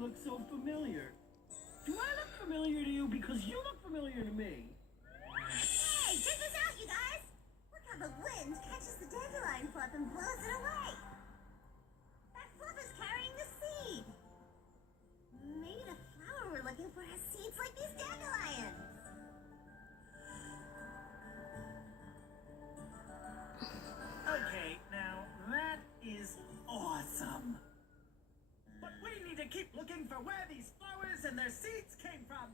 looks so familiar. Do I look familiar to you because you look familiar to me? Hey, check this out, you guys! Look how the wind catches the dandelion fluff and blows it away. That fluff is carrying the seed. Maybe the flower we're looking for has seeds like these dandelions. Okay, now that is awesome. But we need to keep looking for where these flowers and their seeds came from.